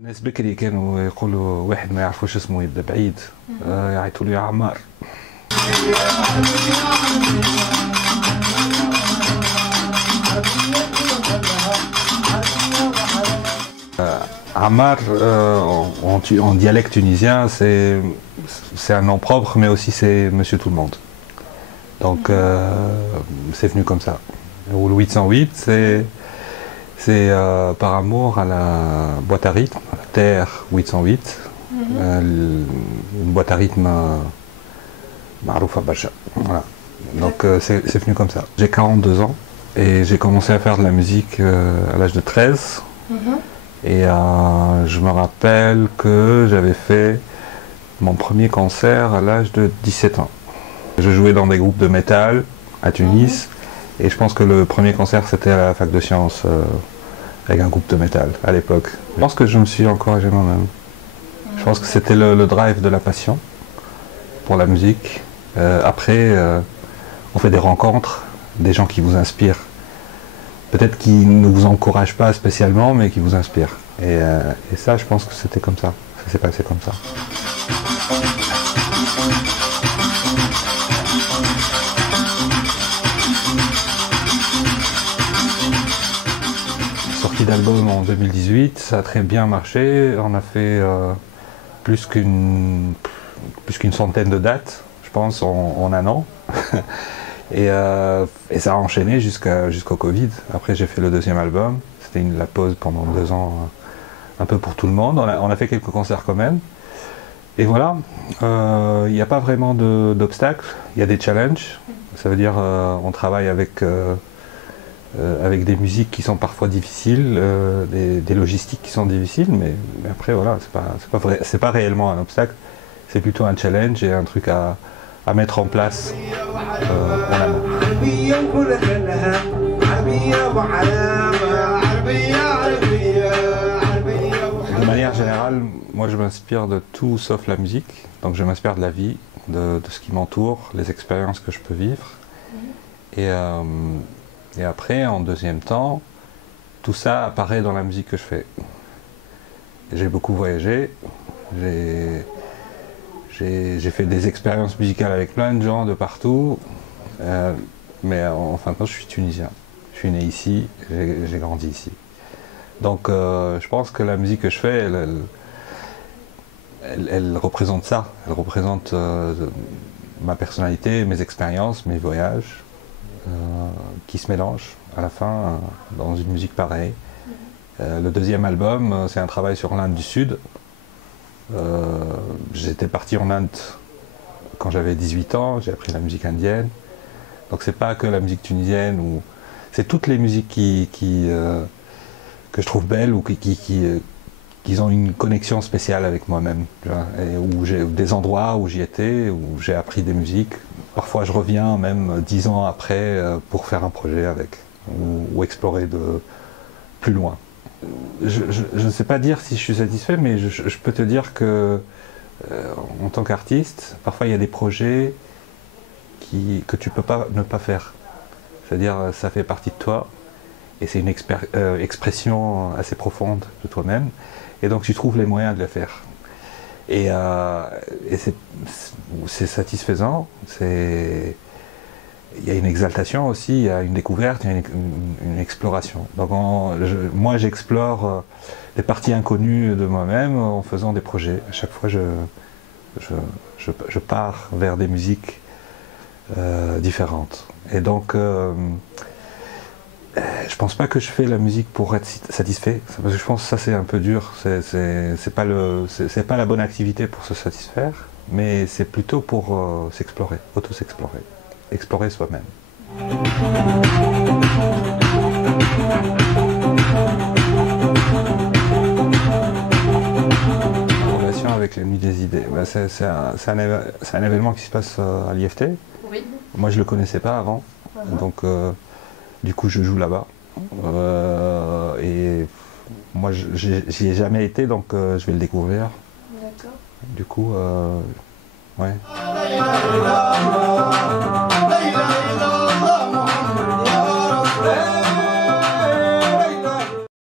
الناس بكري كانوا يقولوا واحد ما يعرفوش اسمه يبدا بعيد يعيطوا له يا عمار. Ammar, en dialecte tunisien, c'est un nom propre, mais aussi c'est Monsieur Tout le Monde. Donc c'est venu comme ça. Ou le 808, c'est par amour à la boîte à rythme, Terre 808, une boîte à rythme Maroufa Bacha. Voilà. Donc c'est venu comme ça. J'ai 42 ans et j'ai commencé à faire de la musique à l'âge de 13. Et je me rappelle que j'avais fait mon premier concert à l'âge de 17 ans. Je jouais dans des groupes de métal à Tunis et je pense que le premier concert c'était à la fac de sciences avec un groupe de métal à l'époque. Je pense que je me suis encouragé moi-même. Je pense que c'était le drive de la passion pour la musique. Après, on fait des rencontres, des gens qui vous inspirent. Peut-être qui ne vous encouragent pas spécialement, mais qui vous inspirent. Et ça, je pense que c'était comme ça. Ça s'est passé comme ça. Sortie d'album en 2018, ça a très bien marché. On a fait plus qu'une centaine de dates, je pense, en un an. Et ça a enchaîné jusqu'au Covid. Après j'ai fait le deuxième album. C'était la pause pendant 2 ans, un peu pour tout le monde. On a fait quelques concerts quand même. Et voilà, il n'y a pas vraiment d'obstacles. Il y a des challenges. Ça veut dire on travaille avec des musiques qui sont parfois difficiles, des logistiques qui sont difficiles. Mais après voilà, c'est pas réellement un obstacle. C'est plutôt un challenge et un truc à mettre en place en amont. De manière générale, moi je m'inspire de tout sauf la musique. Donc je m'inspire de la vie, de ce qui m'entoure, les expériences que je peux vivre. Et après, en deuxième temps, tout ça apparaît dans la musique que je fais. J'ai beaucoup voyagé. J'ai fait des expériences musicales avec plein de gens de partout, mais en fin de compte, je suis tunisien. Je suis né ici, j'ai grandi ici. Donc je pense que la musique que je fais, elle représente ça. Elle représente ma personnalité, mes expériences, mes voyages, qui se mélangent à la fin dans une musique pareille. Le deuxième album, c'est un travail sur l'Inde du Sud. J'étais parti en Inde quand j'avais 18 ans, j'ai appris la musique indienne. Donc c'est pas que la musique tunisienne, c'est toutes les musiques que je trouve belles ou qui ont une connexion spéciale avec moi-même. Ou des endroits où j'y étais, où j'ai appris des musiques. Parfois je reviens même 10 ans après pour faire un projet avec, ou explorer plus loin. Je ne sais pas dire si je suis satisfait, mais je peux te dire que en tant qu'artiste, parfois il y a des projets que tu ne peux ne pas faire. C'est-à-dire ça fait partie de toi et c'est une expression assez profonde de toi-même et donc tu trouves les moyens de le faire. Et c'est satisfaisant, il y a une exaltation aussi, il y a une découverte, il y a une exploration. Donc moi j'explore les parties inconnues de moi-même en faisant des projets. À chaque fois je pars vers des musiques différentes. Et donc je pense pas que je fais la musique pour être satisfait, parce que je pense que ça c'est un peu dur, c'est pas la bonne activité pour se satisfaire, mais c'est plutôt pour s'explorer, auto-s'explorer. Explorer soi-même. En relation avec les Nuits des idées, c'est un événement qui se passe à l'IFT. Oui. Moi je ne le connaissais pas avant, donc du coup je joue là-bas. Et moi j'y ai jamais été, donc je vais le découvrir. D'accord. Du coup, ouais.